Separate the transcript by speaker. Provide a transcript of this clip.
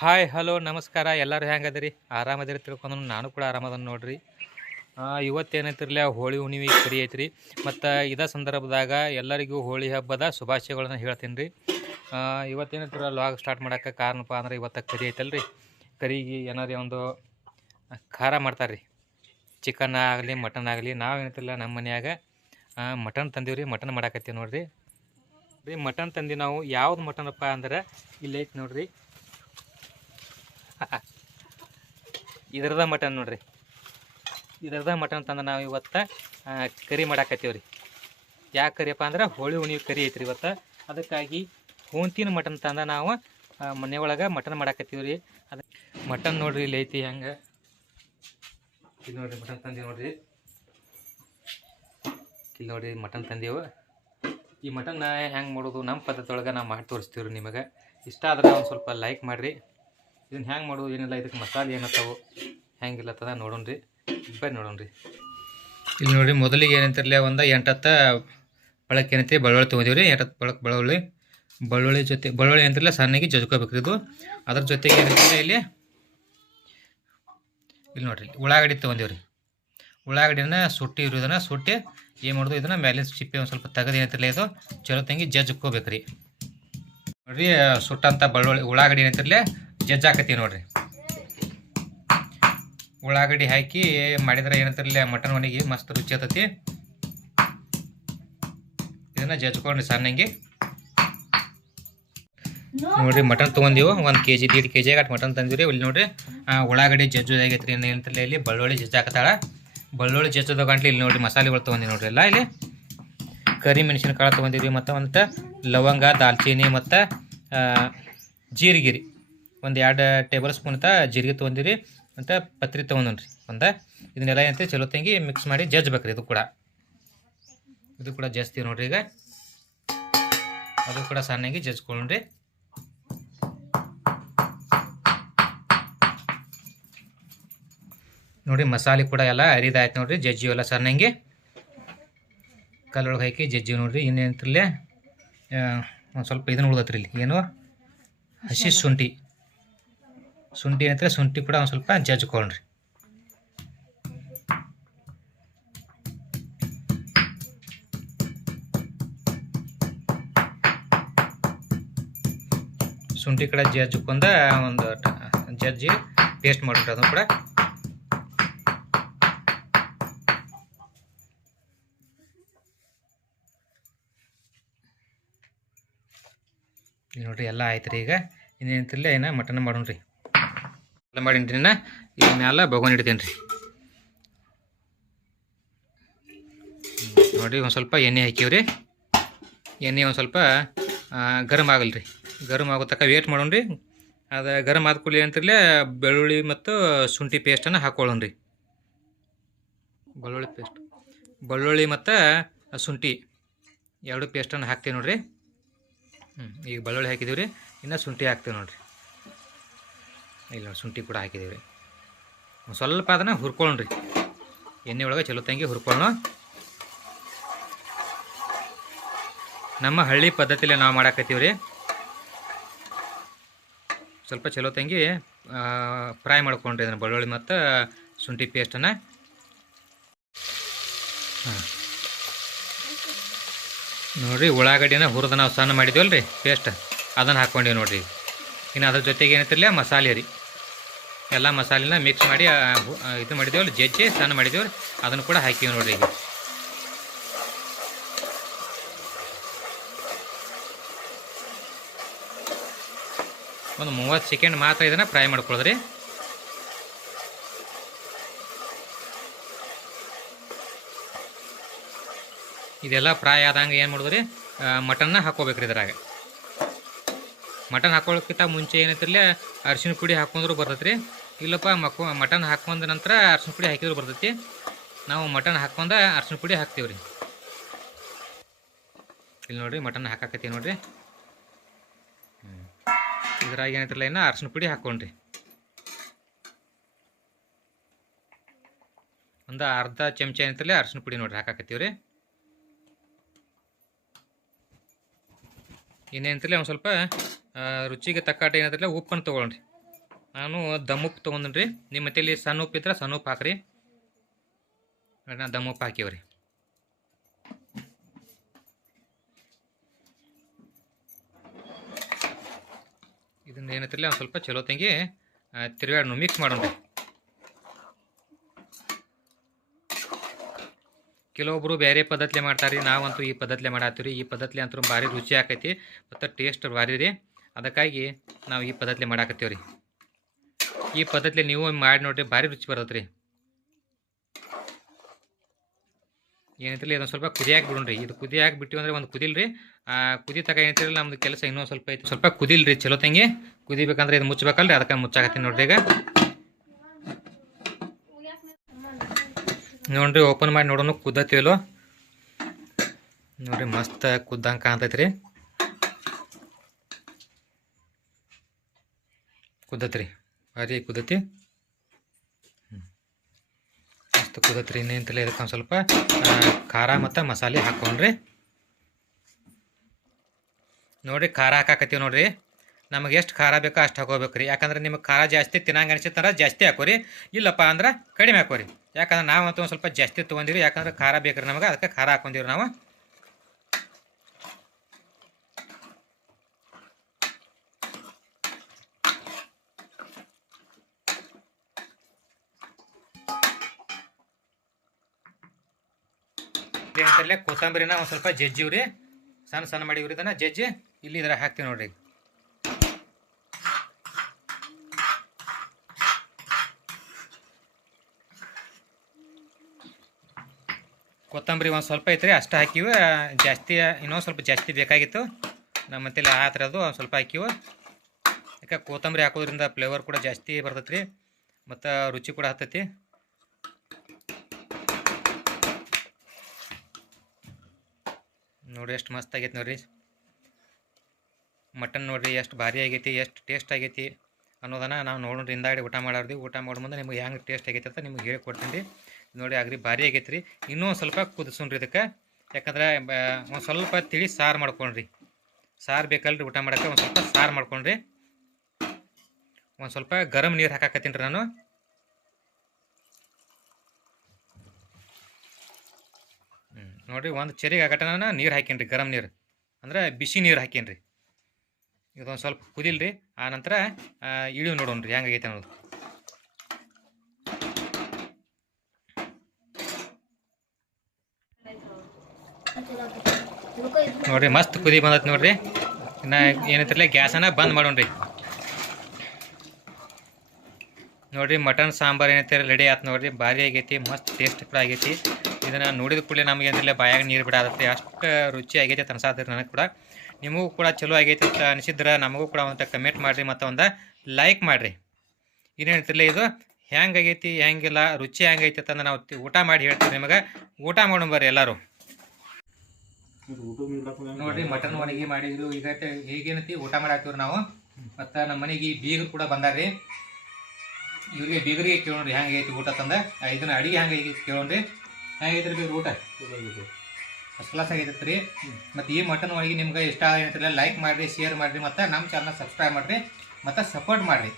Speaker 1: Hi hello ನಮಸ್ಕಾರ. ಎಲ್ಲರೂ ಹೆಂಗದಿರಿ ಆರಾಮದಿರಿ ತಿಳ್ಕೊಂಡು ನಾನು ಕೂಡ ಆರಾಮದನ್ನು ನೋಡ್ರಿ. ಇವತ್ತೇನೈತಿರ್ಲಿ ಹೋಳಿ ಹುಣ್ಣಿಮೆ ಕರಿ ಐತ್ರಿ. ಮತ್ತು ಇದೇ ಸಂದರ್ಭದಾಗ ಎಲ್ಲರಿಗೂ ಹೋಳಿ ಹಬ್ಬದ ಶುಭಾಶಯಗಳನ್ನ ಹೇಳ್ತೀನಿ ರೀ ಇವತ್ತೇನೈತಿರ ಲಾಗ್ ಸ್ಟಾರ್ಟ್ ಮಾಡೋಕ್ಕೆ ಕಾರಣಪ್ಪ ಅಂದ್ರೆ ಇವತ್ತು ಕರಿ ಐತಲ್ರಿ. ಕರಿಗೆ ಏನಾರೇ ಒಂದು ಖಾರ ಮಾಡ್ತಾರೆ ರೀ ಚಿಕನ್ ಆಗಲಿ ಮಟನ್ ಆಗಲಿ ನಾವೇನೈತಿಲ್ಲ ನಮ್ಮ ಮನೆಯಾಗ ಮಟನ್ ತಂದೀವಿ ರೀ ಮಟನ್ ಮಾಡಾಕತ್ತೀವಿ ನೋಡಿರಿ. ರೀ ಮಟನ್ ತಂದು ನಾವು ಯಾವ್ದು ಮಟನಪ್ಪ ಅಂದ್ರೆ, ಇಲ್ಲಿ ಐತೆ ನೋಡ್ರಿ. ಇದ್ರದ ಮಟನ್ ನೋಡ್ರಿ. ಇದ್ರದ ಮಟನ್ ತಂದ ನಾವು ಇವತ್ತು ಕರಿ ಮಾಡಾಕತ್ತೀವಿ ರೀ ಯಾಕೆ ಕರಿಯಪ್ಪ ಅಂದ್ರೆ ಹೋಳಿ ಹುಣ್ಣಿ ಕರಿ ಐತ್ರಿ ಇವತ್ತು. ಅದಕ್ಕಾಗಿ ಹೂಂತಿನ ಮಟನ್ ತಂದ ನಾವು ಮನೆ ಒಳಗೆ ಮಟನ್ ಮಾಡಾಕತ್ತೀವಿ ರೀ ಅದು ಮಟನ್ ನೋಡ್ರಿ ಇಲ್ಲಿ ಐತಿ ಹೆಂಗೆ. ಇಲ್ಲಿ ನೋಡ್ರಿ ಮಟನ್ ತಂದೀವಿ ನೋಡ್ರಿ. ಇಲ್ಲಿ ನೋಡ್ರಿ ಮಟನ್ ತಂದೆವು. ಈ ಮಟನ್ ಹೆಂಗೆ ಮಾಡೋದು ನಮ್ಮ ಪದ್ಧತಿ ಒಳಗೆ ನಾವು ಮಾಡಿ ತೋರಿಸ್ತೀವಿ ನಿಮಗೆ. ಇಷ್ಟ ಆದ್ರೆ ಒಂದು ಸ್ವಲ್ಪ ಲೈಕ್ ಮಾಡಿರಿ. ಇದನ್ನ ಹೆಂಗೆ ಮಾಡೋದು, ಏನಿಲ್ಲ ಇದಕ್ಕೆ ಮಸಾಲೆ ಏನತ್ತಾವು ಹೆಂಗಿಲ್ಲತ್ತದ ನೋಡೋಣ್ರಿ. ಬರ್ರಿ ನೋಡೋಣ್ರಿ. ಇಲ್ಲಿ ನೋಡಿರಿ, ಮೊದಲಿಗೆ ಏನಂತಿರಲಿ, ಒಂದು ಎಂಟತ್ತ ಬಳಕೆ ಏನೈತಿ, ಬೆಳ್ಳುಳ್ಳಿ ತೊಗೊಂಡಿವ್ರಿ ರೀ ಎಂಟತ್ತು ಬಳಕೆ ಬೆಳ್ಳುಳ್ಳಿ. ಬೆಳ್ಳುಳ್ಳಿ ಜೊತೆ, ಬೆಳ್ಳುಳ್ಳಿ ಅಂತಿರಲ್ಲ ಸಣ್ಣಗೆ ಜಜ್ಕೋಬೇಕ್ರಿ ಇದು. ಅದ್ರ ಜೊತೆಗೆ ಏನಂತಿಲ್ಲ ಇಲ್ಲಿ ಇಲ್ಲಿ ನೋಡ್ರಿ ಉಳ್ಳಾಗಡ್ಡಿ ತೊಗೊಂಡಿವ್ರಿ. ರೀ ಉಳ್ಳಾಗಡ್ಡಿನ ಸುಟ್ಟಿ ಇರೋದನ್ನ ಸುಟ್ಟಿ, ಏನು ಮಾಡೋದು, ಇದನ್ನ ಮೇಲಿನ ಚಿಪ್ಪೆ ಒಂದು ಸ್ವಲ್ಪ ತೆಗೆದು ಏನಂತಿರಲಿ ಇದು, ಚಲೋ ತಂಗಿ ಜಜ್ಕೋಬೇಕು ರೀ ನೋಡ್ರಿ ಸುಟ್ಟಂಥ ಬೆಳ್ಳುಳ್ಳಿ, ಉಳ್ಳಾಗಡ್ಡಿ ಏನಂತಿರಲಿ ಜಜ್ಜ್ ಹಾಕತ್ತೀವಿ ನೋಡ್ರಿ. ಉಳ್ಳಾಗಡ್ಡಿ ಹಾಕಿ ಮಾಡಿದ್ರೆ ಏನಂತಾರಲ್ಲ ಮಟನ್ ಒಣಗಿ ಮಸ್ತ್ ರುಚಿ ಆತತಿ. ಇದನ್ನ ಜಜ್ಕೊಂಡ್ರಿ ಸಣ್ಣಂಗೆ. ನೋಡ್ರಿ ಮಟನ್ ತೊಗೊಂಡಿವು, ಒಂದು ಕೆ ಜಿ ದೀಡ್ ಕೆ ಜಿ ಅಟ್ ಮಟನ್ ತಂದಿವ್ರಿ. ಇಲ್ಲಿ ನೋಡ್ರಿ ಉಳ್ಳಾಗಡ್ಡಿ ಜಜ್ಜೋದಾಗೈತ್ರಿ ಏನಂತಿರಲಿ, ಇಲ್ಲಿ ಬೆಳ್ಳುಳ್ಳಿ ಜಜ್ಜಾಕತ್ತಾಳ. ಬೆಳ್ಳುಳ್ಳಿ ಜಜ್ಜೋದ ಗಂಟ್ಲಿ ಇಲ್ಲಿ ನೋಡ್ರಿ, ಮಸಾಲೆಗಳು ತೊಗೊಂಡಿ ನೋಡ್ರಿ ಎಲ್ಲ ಇಲ್ಲಿ. ಕರಿ ಮೆಣಸಿನಕಾಳು ತೊಗೊಂಡಿವ್ರಿ ಮತ್ತು ಒಂದು ಲವಂಗ ದಾಲ್ಚಿನ್ನಿ ಮತ್ತು ಜೀರಿಗೆ ರೀ ಒಂದು ಎರಡು ಟೇಬಲ್ ಸ್ಪೂನ್ ಅಂತ ಜೀರಿಗೆ ತೊಗೊಂಡಿರಿ, ಅಂತ ಪತ್ರಿ ತೊಗೊಂಡ್ರಿ ಒಂದು. ಇದನ್ನೆಲ್ಲ ಏನಂತ ಚಲೋ ತಂಗಿ ಮಿಕ್ಸ್ ಮಾಡಿ ಜಜ್ಬೇಕ್ರಿ ಇದು ಕೂಡ. ಇದು ಕೂಡ ಜಾಸ್ತಿ ನೋಡ್ರಿ ಈಗ. ಅದು ಕೂಡ ಸಣ್ಣಗೆ ಜಜ್ಕೊಂಡ್ರಿ ನೋಡಿ ಮಸಾಲೆ ಕೂಡ ಎಲ್ಲ ಅರಿದಾಯ್ತು ನೋಡ್ರಿ, ಜಜ್ಜಿ ಎಲ್ಲ ಸಣ್ಣಂಗೆ. ಕಲ್ಲೊಳಗೆ ಹಾಕಿ ಜಜ್ಜಿ ನೋಡ್ರಿ ಇನ್ನೇನಂತಿರಲಿ ಒಂದು ಸ್ವಲ್ಪ ಇದನ್ನ ಉಳ್ದತ್ರಿ ಇಲ್ಲಿ, ಏನು? ಹಸಿ ಶುಂಠಿ. ಶುಂಠಿ ಏನಿದ್ರೆ ಶುಂಠಿ ಕೂಡ ಒಂದು ಸ್ವಲ್ಪ ಜಜ್ಕೊಳ್ರಿ ಶುಂಠಿ ಕಡೆ ಜಜ್ಕೊಂಡ ಒಂದು ಜಜ್ಜಿ ಪೇಸ್ಟ್ ಮಾಡ್ರಿ ಅದನ್ನು ಕೂಡ. ನೋಡಿರಿ, ಎಲ್ಲ ಆಯ್ತು ರೀ ಈಗ ಇನ್ನೇನಂತಿರಲಿ ಏನೋ ಮಟನ್ ಮಾಡೋಣ್ರಿ? ಎಲ್ಲ ಮಾಡೀನಿ ರೀ ಇದ್ರ ಮ್ಯಾಲ ಬಗೋನ್ ಇಡ್ತೇನೆ ರೀ ನೋಡಿರಿ, ಒಂದು ಸ್ವಲ್ಪ ಎಣ್ಣೆ ಹಾಕಿವ್ರಿ. ಎಣ್ಣೆ ಒಂದು ಸ್ವಲ್ಪ ಗರಮ್ ಆಗಲ್ಲ ರೀ ಗರಮ್ ಆಗೋ ತನಕ ವೇಟ್ ರೀ ಅದು ಗರಮ್ ಆದ ಕೂಡಲೇ ಅಂತಿರಲಿ ಬೆಳ್ಳುಳ್ಳಿ ಮತ್ತು ಶುಂಠಿ ಪೇಸ್ಟನ್ನು ಹಾಕೊಳ್ಳೋಣ ರೀ ಬೆಳ್ಳುಳ್ಳಿ ಪೇಸ್ಟ್ ಬೆಳ್ಳುಳ್ಳಿ ಮತ್ತು ಶುಂಠಿ ಎರಡು ಪೇಸ್ಟನ್ನು ಹಾಕ್ತೀವಿ ನೋಡಿರಿ. ಹ್ಞೂ ಈಗ ಬೆಳ್ಳುಳ್ಳಿ ಹಾಕಿದ್ದೀವಿ ರೀ ಇನ್ನು ಶುಂಠಿ ಹಾಕ್ತೀವಿ ನೋಡ್ರಿ. ಇಲ್ಲ ನೋಡಿ ಶುಂಠಿ ಕೂಡ ಹಾಕಿದ್ದೀವಿ ರೀ. ಸ್ವಲ್ಪ ಅದನ್ನು ಹುರ್ಕೊಳ್ಳೋಣ ರೀ ಎಣ್ಣೆ ಒಳಗೆ ಚಲೋ ತಂಗಿ ಹುರ್ಕೊಳ್ಳೋಣ. ನಮ್ಮ ಹಳ್ಳಿ ಪದ್ಧತಿಯಲ್ಲಿ ನಾವು ಮಾಡಾಕತ್ತೀವಿ ರೀ. ಸ್ವಲ್ಪ ಚಲೋ ತಂಗಿ ಫ್ರೈ ಮಾಡ್ಕೊಂಡ್ರಿ ಅದನ್ನು ಬೆಳ್ಳುಳ್ಳಿ ಮತ್ತು ಶುಂಠಿ ಪೇಸ್ಟನ್ನು ಹಾಂ. ನೋಡ್ರಿ, ಉಳ್ಳಾಗಡ್ಡಿನ ಹುರಿದ ನಾವು ಸಣ್ಣ ಮಾಡಿದ್ವಲ್ಲ ರೀ ಪೇಸ್ಟ್ ಅದನ್ನು ಹಾಕ್ಕೊಂಡಿವಿ ನೋಡಿರಿ. ಇನ್ನು ಅದ್ರ ಜೊತೆಗೆ ಏನಿತ್ತಿರಲಿ ಮಸಾಲೆ ರೀ. ಎಲ್ಲ ಮಸಾಲೆನ ಮಿಕ್ಸ್ ಮಾಡಿ ಇದು ಮಾಡಿದೇವಲ್ಲ ಜಜ್ಜಿ, ಸಣ್ಣ ಮಾಡಿದೇವ್ರಿ ಅದನ್ನು ಕೂಡ ಹಾಕಿವಿ ನೋಡಿರಿ ಈಗ. ಒಂದು ಮೂವತ್ತು ಸೆಕೆಂಡ್ ಮಾತ್ರ ಇದನ್ನು ಫ್ರೈ ಮಾಡ್ಕೊಳ್ಳೋದ್ರಿ. ಇದೆಲ್ಲ ಫ್ರೈ ಆದಂಗೆ ಏನು ಮಾಡಿದ್ರಿ? ಮಟನ್ನ ಹಾಕೋಬೇಕ್ರಿ ಇದ್ರಾಗ. ಮಟನ್ ಹಾಕೊಳ್ಳೋಕ್ಕಿಂತ ಮುಂಚೆ ಏನೈತಿರ್ಲಿ ಅರಿಶಿನ ಪುಡಿ ಹಾಕೊಂಡ್ರು ಬರ್ತೈತ್ರಿ. ಇಲ್ಲಪ್ಪ, ಮಕ್ಕ ಮಟನ್ ಹಾಕೊಂಡ ನಂತರ ಅರ್ಶಿನ ಪುಡಿ ಹಾಕಿದ್ರು ಬರ್ತೈತಿ. ನಾವು ಮಟನ್ ಹಾಕೊಂಡ ಅರ್ಶಿನ ಪುಡಿ ಹಾಕ್ತೀವಿ ರೀ ಇಲ್ಲಿ ನೋಡ್ರಿ, ಮಟನ್ ಹಾಕಾಕತ್ತೀವಿ ನೋಡಿರಿ. ಇದ್ರಾಗ ಏನೈತಿಲ್ಲ ಇನ್ನು ಅರ್ಶಿನ ಪುಡಿ ಹಾಕ್ಕೊಂಡ್ರಿ. ಒಂದು ಅರ್ಧ ಚಮಚ ಏನೈತಿಲ್ಲ ಅರ್ಶಿನ ಪುಡಿ ನೋಡ್ರಿ ಹಾಕಾಕತ್ತೀವಿ ರೀ ಒಂದು ಸ್ವಲ್ಪ ರುಚಿಗೆ ತಕ್ಕಾಟ ಏನಂತಿಲ್ಲ ಉಪ್ಪನ್ನು ತೊಗೊಳ್ರಿ. ನಾನು ದಮ್ ಉಪ್ಪು ತೊಗೊಂಡ್ರಿ ನಿಮ್ಮ ಮತ್ತಲ್ಲಿ ಸಣ್ಣ ಉಪ್ಪು ಇದ್ರೆ ಸಣ್ಣ ಉಪ್ಪು ಹಾಕ್ರಿ. ನಾ ದಮ್ ಉಪ್ಪು ಹಾಕಿವ್ರಿ. ಇದನ್ನ ಏನೈತಿಲ್ಲ ಒಂದು ಸ್ವಲ್ಪ ಚಲೋ ತಂಗಿ ತಿರುಗಾಡ್ನು ಮಿಕ್ಸ್ ಮಾಡೋಣ ಕೆಲವೊಬ್ಬರು ಬೇರೆ ಪದ್ಧತಿ ಮಾಡ್ತಾರೆ ನಾವಂತೂ ಈ ಪದ್ಧತಿ ಮಾಡತ್ತೀವಿ ಈ ಪದ್ಧತಿ ಅಂತೂ ಭಾರಿ ರುಚಿ ಆಕೈತಿ, ಮತ್ತು ಟೇಸ್ಟ್ ಭಾರಿ ರೀ. ಅದಕ್ಕಾಗಿ ನಾವು ಈ ಪದ್ಧತಿ ಮಾಡಾಕತ್ತೀವಿ ರೀ ಈ ಪದ್ಧತಿ ನೀವು ಮಾಡಿ ನೋಡ್ರಿ, ಭಾರಿ ರುಚಿ ಬರತ್ತೆ ರೀ ಏನೈತಿಲ್ಲ ಇದೊಂದು ಸ್ವಲ್ಪ ಕುದಿಯಾಗಿ ಬಿಡೋಣ್ರಿ ಇದು ಕುದಿಯಾಗಿ ಬಿಟ್ಟಿವಿ ಅಂದ್ರೆ ಒಂದು ಕುದಿಲ್ರಿ. ಆ, ಕುದಿ ತಗ ಏನೈತಿರಲ್ಲ ನಮ್ದು ಕೆಲಸ ಇನ್ನೂ ಸ್ವಲ್ಪ ಐತಿ. ಸ್ವಲ್ಪ ಕುದಿಲ್ರಿ, ಚಲೋ ತಂಗಿ. ಕುದಿಬೇಕಂದ್ರೆ ಇದು ಮುಚ್ಚಬೇಕಲ್ರಿ ಅದಕ್ಕೆ ಮುಚ್ಚಾಕತ್ತೀನಿ ನೋಡ್ರಿ ಈಗ. ನೋಡ್ರಿ ಓಪನ್ ಮಾಡಿ ನೋಡೋಣ ಕುದ್ದತಿವಲ್ಲೋ ನೋಡ್ರಿ, ಮಸ್ತ್ ಕುದ್ದಂಗೆ ಕಾಣ್ತೈತ್ರಿ. ಕುದ್ದತ್ರಿ ಭಾರಿ ಕುದತಿ. ಮಸ್ತ್ ಕುದತ್ರಿ ಇನ್ನೇಂತಲೇ ಇದಕ್ಕೆ ಒಂದು ಸ್ವಲ್ಪ. ಖಾರ ಮತ್ತು ಮಸಾಲೆ ಹಾಕೊಂಡ್ರಿ. ನೋಡ್ರಿ ಖಾರ ಹಾಕಾಕತ್ತೀವಿ ನೋಡ್ರಿ. ನಮಗೆ ಎಷ್ಟು ಖಾರ ಬೇಕೋ ಅಷ್ಟು ಹಾಕೋಬೇಕ್ರಿ. ಯಾಕಂದ್ರೆ ನಿಮಗೆ ಖಾರ ಜಾಸ್ತಿ ತಿನ್ನಂಗೆ ಅನಿಸುತ್ತಾರ ಜಾಸ್ತಿ ಹಾಕೋರಿ. ಇಲ್ಲಪ್ಪ ಅಂದ್ರೆ ಕಡಿಮೆ ಹಾಕೋರಿ. ಯಾಕಂದ್ರೆ ನಾವಂತೂ ಒಂದು ಸ್ವಲ್ಪ ಜಾಸ್ತಿ ತೊಗೊಂಡಿರಿ ಯಾಕಂದ್ರೆ ಖಾರ ಬೇಕ್ರಿ ನಮಗೆ, ಅದಕ್ಕೆ ಖಾರ ಹಾಕೊಂಡಿವ್ರಿ ನಾವು. ಅಂತಲ್ಲೇ ಕೊತ್ತಂಬರಿನ ಒಂದು ಸ್ವಲ್ಪ ಜಜ್ಜಿವ್ರಿ ಸಣ್ಣ ಸಣ್ಣ ಮಾಡಿವ್ರಿ ಇದನ್ನು, ಜಜ್ಜಿ. ಇಲ್ಲಿ ಇದರ ಹಾಕ್ತೀವಿ ನೋಡ್ರಿ. ಕೊತ್ತಂಬರಿ ಒಂದು ಸ್ವಲ್ಪ ಐತ್ರಿ, ಅಷ್ಟು ಹಾಕಿವಿ. ಜಾಸ್ತಿ, ಇನ್ನೊಂದು ಸ್ವಲ್ಪ ಜಾಸ್ತಿ ಬೇಕಾಗಿತ್ತು. ನಮ್ಮ ಮತ್ತಲ್ಲಿ ಆ ಥರದ್ದು ಒಂದು ಸ್ವಲ್ಪ ಹಾಕಿವು. ಯಾಕೆ, ಕೊತ್ತಂಬರಿ ಹಾಕೋದ್ರಿಂದ ಫ್ಲೇವರ್ ಕೂಡ ಜಾಸ್ತಿ ಬರ್ತೈತೆ ರೀ ಮತ್ತು ರುಚಿ ಕೂಡ ಹತ್ತೈತಿ. ನೋಡ್ರಿ ಎಷ್ಟು ಮಸ್ತ್ ಆಗೈತೆ ನೋಡ್ರಿ. ಮಟನ್ ನೋಡ್ರಿ ಎಷ್ಟು ಭಾರಿ ಆಗೈತಿ, ಎಷ್ಟು ಟೇಸ್ಟ್ ಆಗೈತಿ ಅನ್ನೋದನ್ನ ನಾವು ನೋಡೋಣ ಹಿಂದಾಗಡೆ ಊಟ ಮಾಡಾರ್ದಿ ಊಟ ಮಾಡೋ ಮುಂದೆ ನಿಮ್ಗೆ ಹೆಂಗೆ ಟೇಸ್ಟ್ ಆಗೈತೆ ಅಂತ ನಿಮ್ಗೆ ಹೇಳ್ಕೊಡ್ತೀನಿ ರೀ ನೋಡಿ ಆಗ್ರಿ ಭಾರಿ ಆಗೈತೆ ರೀ. ಇನ್ನೂ ಒಂದು ಸ್ವಲ್ಪ ಕುದಿಸೋಣ್ರಿ ಇದಕ್ಕೆ. ಯಾಕಂದ್ರೆ ಒಂದು ಸ್ವಲ್ಪ ತಿಳಿ ಸಾರು ಮಾಡ್ಕೊಂಡ್ರಿ. ಸಾರು ಬೇಕಲ್ರಿ ಊಟ ಮಾಡೋಕ್ಕೆ, ಒಂದು ಸ್ವಲ್ಪ ಸಾರು ಮಾಡ್ಕೊಂಡ್ರಿ. ಒಂದು ಸ್ವಲ್ಪ ಗರಂ ನೀರು ಹಾಕಾಕತ್ತೀನಿ ರೀ ನಾನು. ನೋಡ್ರಿ, ಒಂದು ಚೆರಿಗೆ ಆಗಟನ ನೀರು ಹಾಕೀನಿ ರೀ ಗರಂ ನೀರು. ಅಂದ್ರೆ ಬಿಸಿ ನೀರು ಹಾಕೀನಿ ರೀ ಇದೊಂದು ಸ್ವಲ್ಪ ಕುದಿಲ್ರಿ, ಆ ನಂತರ ಇಳಿವು ನೋಡೋಣ ರೀ ಹೆಂಗಾಗೈತೆ ಅನ್ನೋದು. ನೋಡ್ರಿ, ಮಸ್ತ್ ಕುದಿ ಬಂದೈತೆ ನೋಡ್ರಿ. ಇನ್ನ ಏನೈತಿರಲಿ ಗ್ಯಾಸನ ಬಂದ್ ಮಾಡೋಣ್ರಿ. ನೋಡ್ರಿ, ಮಟನ್, ಸಾಂಬಾರು ಏನೈತಿ ರೆಡಿ ಆಯ್ತು ನೋಡ್ರಿ, ಭಾರಿ ಆಗೈತಿ, ಮಸ್ತ್ ಟೇಸ್ಟ್ ಕೂಡ ಆಗೈತಿ. ಇದನ್ನ ನೋಡಿದ ಕೂಡಲೇ ನಮಗೆ ಅಂದರೆ ಬಾಯಾಗ ನೀರು ಬಿಡಾದತ್ತೆ ಅಷ್ಟು ರುಚಿ ಆಗೈತೆ ಅಂತ ನನಗೆ ಕೂಡ. ನಿಮಗೂ ಕೂಡ ಚಲೋ ಆಗೈತೆ ಅಂತ ಅನಿಸಿದ್ರೆ ನಮಗೂ ಕೂಡ ಒಂದು ಕಮೆಂಟ್ ಮಾಡಿರಿ ಮತ್ತು ಒಂದು ಲೈಕ್ ಮಾಡಿರಿ. ಇನ್ನೇನಿರ್ತಿಲ್ಲ ಇದು? ಹೆಂಗಾಗೈತಿ ಹೆಂಗಿಲ್ಲ, ರುಚಿ ಹೆಂಗೈತಿ ಅಂತ ನಾವು ಊಟ ಮಾಡಿ ಹೇಳ್ತೀವಿ ನಿಮಗೆ. ಊಟ ಮಾಡೋಣ ಬರ್ರಿ ಎಲ್ಲರೂ. ನೋಡ್ರಿ ಮಟನ್ ಒಣಗಿ ಮಾಡಿದ್ರು. ಈಗ ಈಗೇನೈತಿ, ಊಟ ಮಾಡಾಕ್ತಿವ್ರಿ ನಾವು. ಮತ್ತು ನಮ್ಮ ಮನೆಗೆ ಬೀಗರು ಕೂಡ ಬಂದಾರ್ರಿ. ಇವ್ರಿಗೆ ಬೀಗರಿಗೆ ಕೇಳೋಣ್ರಿ ಹೆಂಗೈತಿ ಊಟ ತಂದ. ಇದನ್ನ ಅಡಿಗೆ ಹೆಂಗೈತಿ ಕೇಳೋಣ್ರಿ. ಹೆಂಗೈತ್ರಿ ಬಿ ಊಟ? ಫಸ್ಟ್ ಕ್ಲಾಸ್ ಆಗೈತೆ ರೀ ಮತ್ತು ಈ ಮಟನ್ ಒಳಗೆ ನಿಮ್ಗೆ ಇಷ್ಟ ಆಗೈತಿಲ್ಲ ಲೈಕ್ ಮಾಡಿರಿ ಶೇರ್ ಮಾಡಿರಿ, ಮತ್ತು ನಮ್ಮ ಚಾನಲ್ ಸಬ್ಸ್ಕ್ರೈಬ್ ಮಾಡಿರಿ, ಮತ್ತು ಸಪೋರ್ಟ್ ಮಾಡಿರಿ.